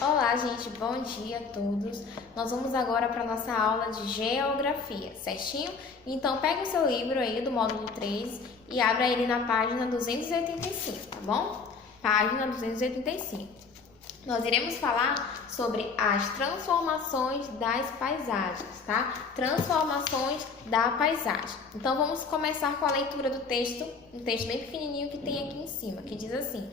Olá, gente, bom dia a todos. Nós vamos agora para a nossa aula de geografia, certinho? Então, pega o seu livro aí do módulo 3 e abra ele na página 285, tá bom? Página 285. Nós iremos falar sobre as transformações das paisagens, tá? Transformações da paisagem. Então, vamos começar com a leitura do texto, um texto bem pequenininho que tem aqui em cima, que diz assim: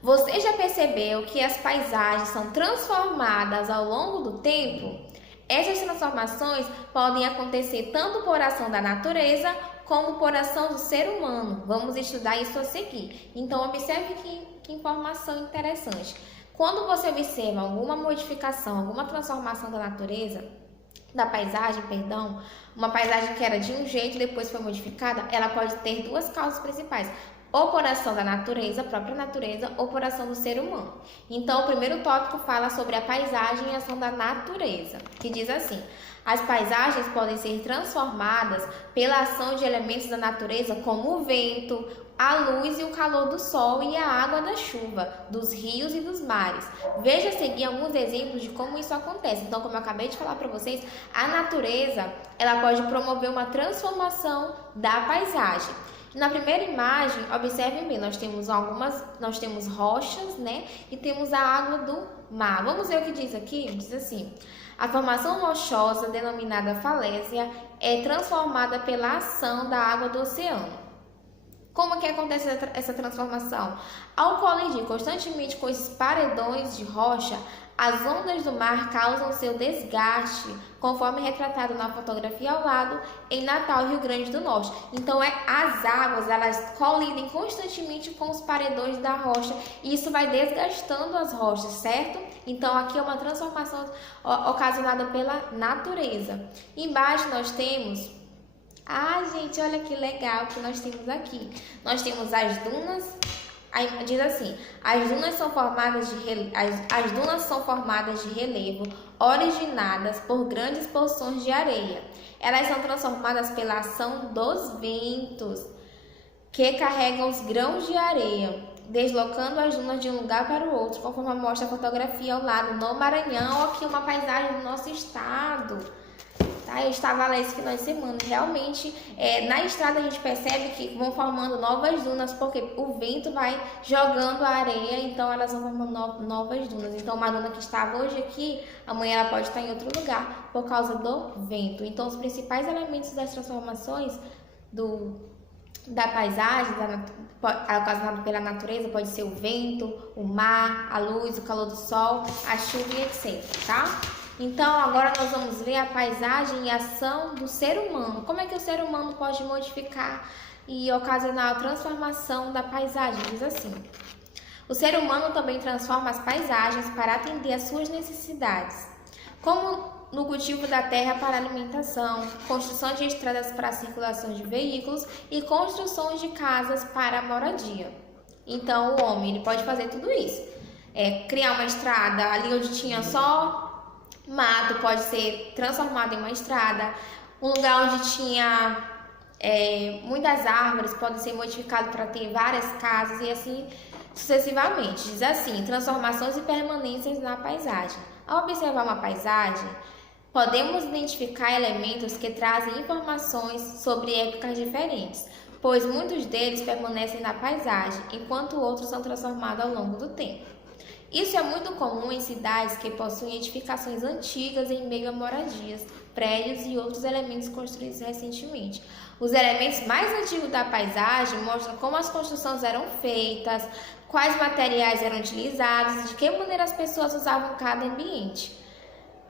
você já percebeu que as paisagens são transformadas ao longo do tempo? Essas transformações podem acontecer tanto por ação da natureza como por ação do ser humano. Vamos estudar isso a seguir. Então, observe que informação interessante. Quando você observa alguma modificação, alguma transformação da natureza, da paisagem, perdão, uma paisagem que era de um jeito e depois foi modificada, ela pode ter duas causas principais: ou por ação da natureza, própria natureza, ou por ação do ser humano. Então, o primeiro tópico fala sobre a paisagem e a ação da natureza, que diz assim: as paisagens podem ser transformadas pela ação de elementos da natureza como o vento, a luz e o calor do sol e a água da chuva, dos rios e dos mares. Veja a seguir alguns exemplos de como isso acontece. Então, como eu acabei de falar para vocês, a natureza, ela pode promover uma transformação da paisagem. Na primeira imagem, observem bem, nós temos rochas, né? E temos a água do mar. Vamos ver o que diz aqui? Diz assim: a formação rochosa, denominada falésia, é transformada pela ação da água do oceano. Como que acontece essa transformação? Ao colidir constantemente com esses paredões de rocha, as ondas do mar causam seu desgaste, conforme retratado na fotografia ao lado, em Natal, Rio Grande do Norte. Então, as águas, elas colidem constantemente com os paredões da rocha e isso vai desgastando as rochas, certo? Então, aqui é uma transformação ocasionada pela natureza. Embaixo nós temos... gente, olha que legal que nós temos aqui. Nós temos as dunas. Aí diz assim: as dunas são formadas de relevo, originadas por grandes porções de areia. Elas são transformadas pela ação dos ventos, que carregam os grãos de areia, deslocando as dunas de um lugar para o outro, conforme mostra a fotografia ao lado, no Maranhão. Aqui uma paisagem do nosso estado. Eu estava lá esse final de semana. Realmente, na estrada a gente percebe que vão formando novas dunas, porque o vento vai jogando a areia, então elas vão formando novas dunas. Então, uma duna que estava hoje aqui, amanhã ela pode estar em outro lugar, por causa do vento. Então, os principais elementos das transformações da paisagem, ocasionado pela natureza, pode ser o vento, o mar, a luz, o calor do sol, a chuva e etc, tá? Então, agora nós vamos ver a paisagem e a ação do ser humano. Como é que o ser humano pode modificar e ocasionar a transformação da paisagem? Diz assim: o ser humano também transforma as paisagens para atender às suas necessidades, como no cultivo da terra para alimentação, construção de estradas para a circulação de veículos e construções de casas para a moradia. Então, o homem ele pode fazer tudo isso. Criar uma estrada ali onde tinha só mato, pode ser transformado em uma estrada. Um lugar onde tinha muitas árvores pode ser modificado para ter várias casas e assim sucessivamente. Diz assim: transformações e permanências na paisagem. Ao observar uma paisagem, podemos identificar elementos que trazem informações sobre épocas diferentes, pois muitos deles permanecem na paisagem, enquanto outros são transformados ao longo do tempo. Isso é muito comum em cidades que possuem edificações antigas em meio a moradias, prédios e outros elementos construídos recentemente. Os elementos mais antigos da paisagem mostram como as construções eram feitas, quais materiais eram utilizados e de que maneira as pessoas usavam cada ambiente.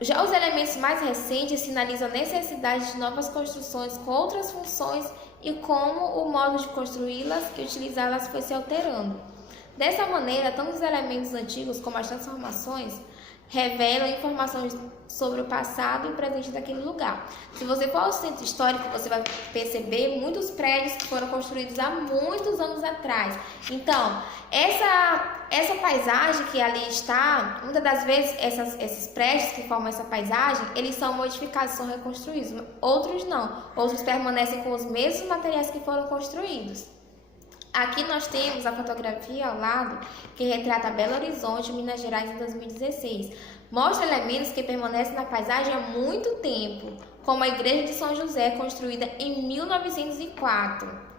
Já os elementos mais recentes sinalizam a necessidade de novas construções com outras funções e como o modo de construí-las e utilizá-las foi se alterando. Dessa maneira, tanto os elementos antigos como as transformações revelam informações sobre o passado e o presente daquele lugar. Se você for ao centro histórico, você vai perceber muitos prédios que foram construídos há muitos anos atrás. Então, essa paisagem que ali está, muitas das vezes esses prédios que formam essa paisagem, eles são modificados, são reconstruídos. Outros não, outros permanecem com os mesmos materiais que foram construídos. Aqui nós temos a fotografia ao lado que retrata Belo Horizonte, Minas Gerais, em 2016. Mostra elementos que permanecem na paisagem há muito tempo, como a Igreja de São José, construída em 1904.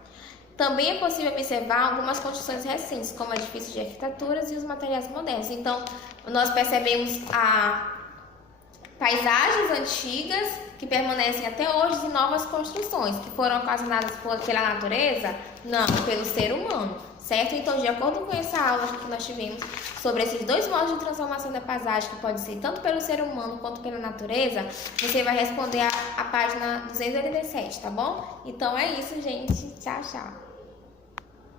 Também é possível observar algumas construções recentes, como edifícios de arquiteturas e os materiais modernos. Então, nós percebemos paisagens antigas que permanecem até hoje e novas construções que foram ocasionadas pela natureza? Não, pelo ser humano, certo? Então, de acordo com essa aula que nós tivemos sobre esses dois modos de transformação da paisagem, que pode ser tanto pelo ser humano quanto pela natureza, você vai responder a página 287, tá bom? Então é isso, gente. Tchau, tchau.